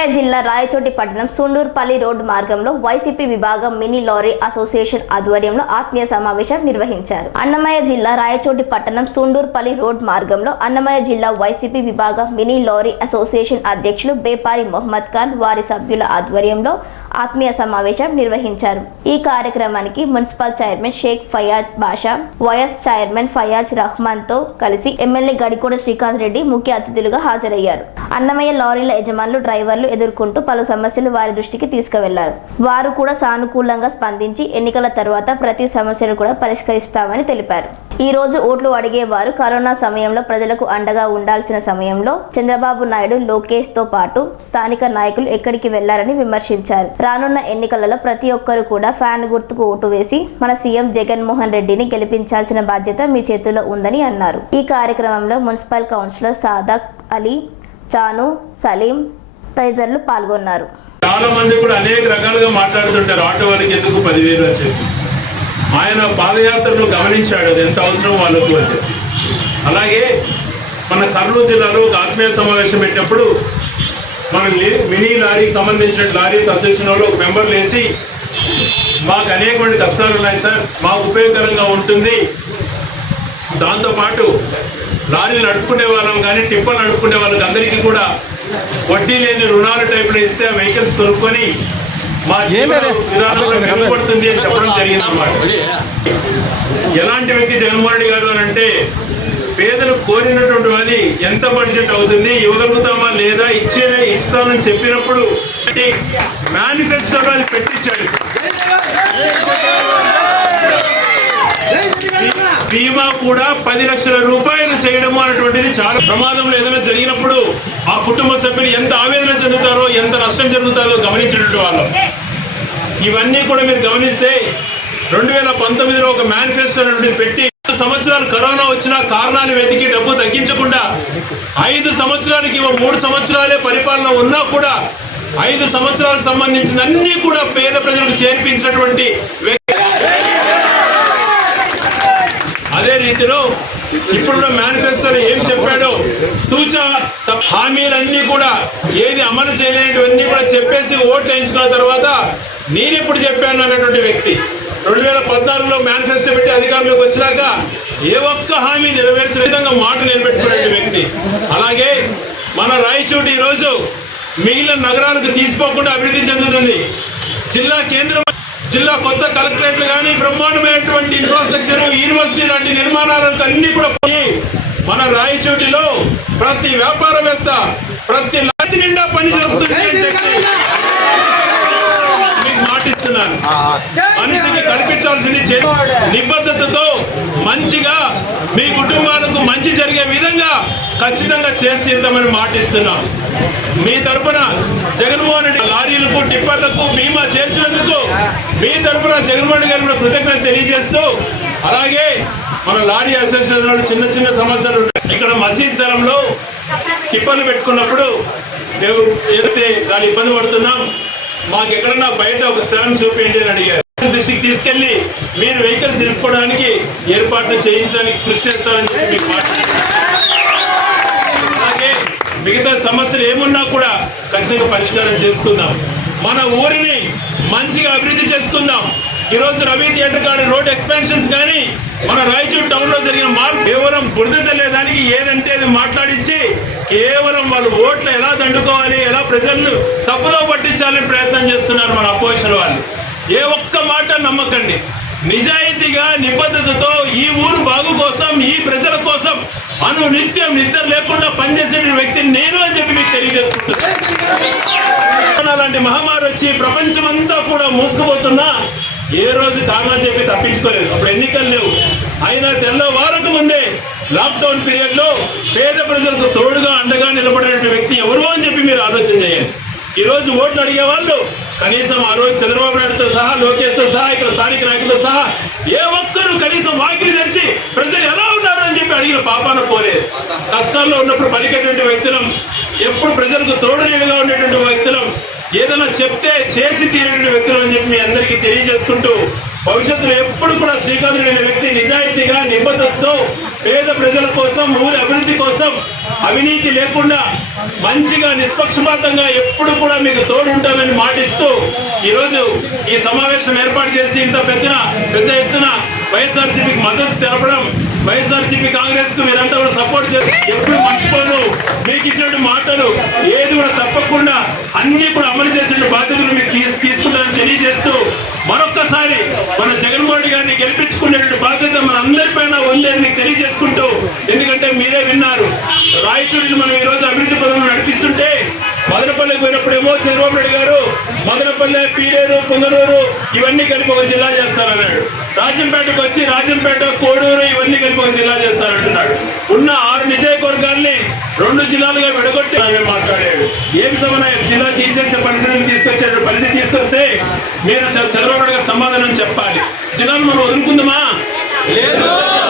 అన్నమయ్య జిల్లా రాయచోటి పట్టణం సుండూర్పల్లి రోడ్డు మార్గంలో వైసీపీ విభాగం మినీ లారీ అసోసియేషన్ ఆధ్వర్యంలో ఆత్మీయ సమావేశం నిర్వహించారు. అన్నమయ్య జిల్లా రాయచోటి పట్టణం సుండూర్పల్లి రోడ్ మార్గంలో అన్నమయ్య జిల్లా వైసీపీ విభాగం మినీ లారీ అసోసియేషన్ అధ్యక్షులు బేపారి మొహమ్మద్ ఖాన్ వారి సభ్యుల ఆధ్వర్యంలో ఆత్మీయ సమావేశం నిర్వహించారు. ఈ కార్యక్రమానికి municipal chairman Shaik Fayaz Basha vice chairman Fayaz రహమాన్తో కలిసి ఎమ్మెల్యే గడికోడ శ్రీకాంత్ రెడ్డి ముఖ్య అతిథులుగా హాజరయ్యారు. అన్నమయ్య లారీల యజమానులు డ్రైవర్లు ఎదుర్కొంటూ పలు సమస్యలు వారి దృష్టికి తీసుకువెళ్ళారు. వారు కూడా సానుకూలంగా స్పందించి ఎన్నికల తర్వాత ప్రతి సమస్యను కూడా పరిష్కరిస్తామని తెలిపారు. ఈ రోజు ఓట్లు అడిగేవారు కరోనా సమయంలో ప్రజలకు అండగా ఉండాల్సిన సమయంలో చంద్రబాబు నాయుడు లోకేష్తో పాటు స్థానిక నాయకులు ఎక్కడికి వెళ్ళారని విమర్శించారు. రానున్న ఎన్నికలలో ప్రతి ఒక్కరు కూడా ఫ్యాన్ గుర్తుకు ఓటు వేసి మన సీఎం జగన్మోహన్ రెడ్డిని గెలిపించాల్సిన బాధ్యత మీ చేతుల్లో ఉందని అన్నారు. ఈ కార్యక్రమంలో మున్సిపల్ కౌన్సిలర్ సాదక్ అలీ చాను సలీం తదితరులు పాల్గొన్నారు. చాలా మంది కూడా అనేక రకాలుగా మాట్లాడుతుంటారు. ఆటో వాళ్ళకి ఎందుకు పదివేలు అని చెప్పి. ఆయన పాదయాత్రను గమనించాడు అది ఎంత అవసరం వాళ్ళకు అని చెప్పి. అలాగే మన కర్నూలు జిల్లాలో ఒక ఆత్మీయ సమావేశం పెట్టినప్పుడు మన మినీ లారీకి సంబంధించిన లారీస్ అసోసియేషన్ వాళ్ళు ఒక మెంబర్లు వేసి మాకు అనేకమైన కష్టాలు ఉన్నాయి సార్ మాకు ఉపయోగకరంగా ఉంటుంది. దాంతోపాటు లారీలు నడుపుకునే వాళ్ళం కానీ టిప్పర్ నడుపుకునే వాళ్ళకి అందరికీ కూడా వడ్డీ లేని రుణాలు టైపులో ఇస్తే ఆ వెహికల్స్ దొరుకుని మా జీవన విధానంలో అని చెప్పడం జరిగింది అన్నమాట ఎలాంటి వ్యక్తి జగన్మోహన్ రెడ్డి గారు అని అంటే పేదలు కోరినటువంటి అది ఎంత బడ్జెట్ అవుతుంది ఇవ్వగలుగుతామా లేదా ఇచ్చే ఇస్తామని చెప్పినప్పుడు మేనిఫెస్టోలో అది పెట్టించాడు. బీమా కూడా పది లక్షల రూపాయలు చేయడము అనేటువంటిది చాలా ప్రమాదంలో ఏదైనా జరిగినప్పుడు ఆ కుటుంబ సభ్యులు ఎంత ఆవేదన చెందుతారో ఎంత నష్టం జరుగుతారో గమనించినట్టు వాళ్ళు. ఇవన్నీ కూడా మీరు గమనిస్తే రెండు వేల పంతొమ్మిదిలో ఒక మేనిఫెస్టో పెట్టి సంవత్సరాలు కరోనా వచ్చిన కారణాలు వెతికి డబ్బు తగ్గించకుండా ఐదు సంవత్సరాలకి మూడు సంవత్సరాలే పరిపాలన ఉన్నా కూడా ఐదు సంవత్సరాలకు సంబంధించిన అన్ని కూడా పేద ప్రజలకు చేర్పించినటువంటి అదే రీతిలో ఇప్పుడున్న మేనిఫెస్టోలో ఏం చెప్పాడో తూచా హామీలన్నీ కూడా ఏది అమలు చేయలేనివన్నీ కూడా చెప్పేసి ఓట్లు వేయించుకున్న తర్వాత నేను ఎప్పుడు చెప్పాను అన్నటువంటి వ్యక్తి. రెండు వేల పద్నాలుగులో మేనిఫెస్టో పెట్టి అధికారంలోకి వచ్చినాక ఏ ఒక్క హామీ నెరవేర్చిన విధంగా మాట నిలబెట్టుకునే వ్యక్తి. అలాగే మన రాయచోటి ఈరోజు మిగిలిన నగరాలకు తీసుకోకుండా అభివృద్ధి చెందుతుంది. జిల్లా కేంద్రం జిల్లా కొత్త కలెక్టరేట్లు కానీ బ్రహ్మాండమైనటువంటి ఇన్ఫ్రాస్ట్రక్చర్ యూనివర్సిటీ లాంటి నిర్మాణాలకు అన్ని కూడా పోయి మన రాయచోటిలో ప్రతి వ్యాపారవేత్త ప్రతి లాటి నిండా పని జరుగుతుంది అని చెప్పి మీకు మాటిస్తున్నాను మనిషికి కల్పించాల్సింది చే- నిబద్ధతతో మంచిగా మీ కుటుంబాలకు మంచి జరిగే విధంగా ఖచ్చితంగా చేసి మాటిస్తున్నాం. మీ తరపున జగన్మోహన్ రెడ్డి లారీలకు టిప్పర్లకు బీమా చేర్చినందుకు మీ తరపున జగన్మోహన్ రెడ్డి కూడా కృతజ్ఞత తెలియజేస్తూ అలాగే మన లారీ అసోసియేషన్ చిన్న చిన్న సమస్యలు ఉన్నాయి ఇక్కడ మసీద్ స్థలంలో టిప్పర్లు పెట్టుకున్నప్పుడు ఏదైతే చాలా ఇబ్బంది పడుతున్నాం మాకు ఎక్కడన్నా బయట ఒక స్థలం చూపించండి అని అడిగారు. దృష్టికి తీసుకెళ్ళి మీరు వెహికల్స్ నిలుపుకోవడానికి ఏర్పాట్లు చేయించడానికి కృషి చేస్తామని చెప్పి మీకు అలాగే మిగతా సమస్యలు ఏమున్నా కూడా ఖచ్చితంగా పరిష్కారం చేసుకుందాం. మన ఊరిని మంచిగా అభివృద్ధి చేసుకుందాం. ఈరోజు రవి థియేటర్ కానీ రోడ్ ఎక్స్పెన్షన్స్ కానీ మన రాయచూర్ టౌన్లో జరిగిన మార్పు కేవలం బురద చల్లేదానికి ఏదంటే అది మాట్లాడించి కేవలం వాళ్ళు ఓట్లు ఎలా దండుకోవాలి ఎలా ప్రజలను తప్పుదో పట్టించాలని ప్రయత్నం చేస్తున్నారు మన అపోజిషన్ వాళ్ళు. ఏ ఒక్క మాట నమ్మకండి. నిజాయితీగా నిబద్ధతతో ఈ ఊరు బాగు కోసం ఈ ప్రజల కోసం అను నిత్యం నిద్ర లేకుండా పనిచేసే వ్యక్తిని నేను అని చెప్పి మీకు తెలియజేసుకుంటున్నాను లాంటి మహమ్మారి వచ్చి ప్రపంచమంతా కూడా మూసుకుపోతున్నా ఏ రోజు కారణం చెప్పి తప్పించుకోలేదు. అప్పుడు ఎన్నికలు లేవు. అయినా తెల్లవారకు ముందే లాక్డౌన్ పీరియడ్లో పేద ప్రజలకు తోడుగా అండగా నిలబడిన వ్యక్తి ఎవరు అని చెప్పి మీరు ఆలోచన చేయండి. ఈరోజు ఓట్లు అడిగే వాళ్ళు కనీసం ఆ రోజు చంద్రబాబు నాయుడుతో సహా లోకేష్తో సహా ఇక్కడ స్థానిక నాయకులతో సహా ఏ ఒక్కరు కనీసం వాకిలి తెరిచి ప్రజలు ఎలా ఉన్నారు అని చెప్పి అడిగిన పాపాన పోలేదు. కష్టాల్లో ఉన్నప్పుడు పలికేటువంటి వ్యక్తులం ఎప్పుడు ప్రజలకు తోడు నీడగా ఉండేటువంటి వ్యక్తులం ఏదైనా చెప్తే చేసి తీరేటువంటి వ్యక్తులు అని చెప్పి మీ అందరికీ తెలియజేసుకుంటూ భవిష్యత్తులో ఎప్పుడు కూడా శ్రీకాంత్ అనే వ్యక్తి నిజాయితీగా నిబద్ధతతో పేద ప్రజల కోసం ఊరి అభివృద్ధి కోసం అవినీతి లేకుండా మంచిగా నిష్పక్షపాతంగా ఎప్పుడు కూడా మీకు తోడు ఉంటామని మాటిస్తూ ఈరోజు ఈ సమావేశం ఏర్పాటు చేసి ఇంత పెద్దన పెద్ద ఎత్తున వైఎస్ఆర్సీపీకి మద్దతు తెలపడం వైఎస్ఆర్సీపీ కాంగ్రెస్కు మీరంతా కూడా సపోర్ట్ చేసి ఎప్పుడు మర్చిపోను. మీకు ఇచ్చిన మాటలు ఏది కూడా తప్పకుండా అన్ని మదనపల్లికి పోయినప్పుడేమో చంద్రబాబు నాయుడు గారు మదనపల్లె పీలేరు పొంగనూరు ఇవన్నీ కలిపి ఒక జిల్లా చేస్తారన్నాడు. రాజంపేటకు వచ్చి రాజంపేట కోడూరు ఇవన్నీ కలిపి ఒక జిల్లా చేస్తారంటున్నాడు. ఉన్న ఆరు నిజాయకవర్గాల్ని రెండు జిల్లాలుగా విడగొట్టి ఆమె మాట్లాడాడు. ఏం సమన్వయం? జిల్లా తీసేసే పరిస్థితిని తీసుకొచ్చే పరిస్థితి తీసుకొస్తే మీరు చ- చంద్రబాబు నాయుడు గారు సమాధానం చెప్పాలి. జిల్లాను మనం వదులుకుందామా? లేదు.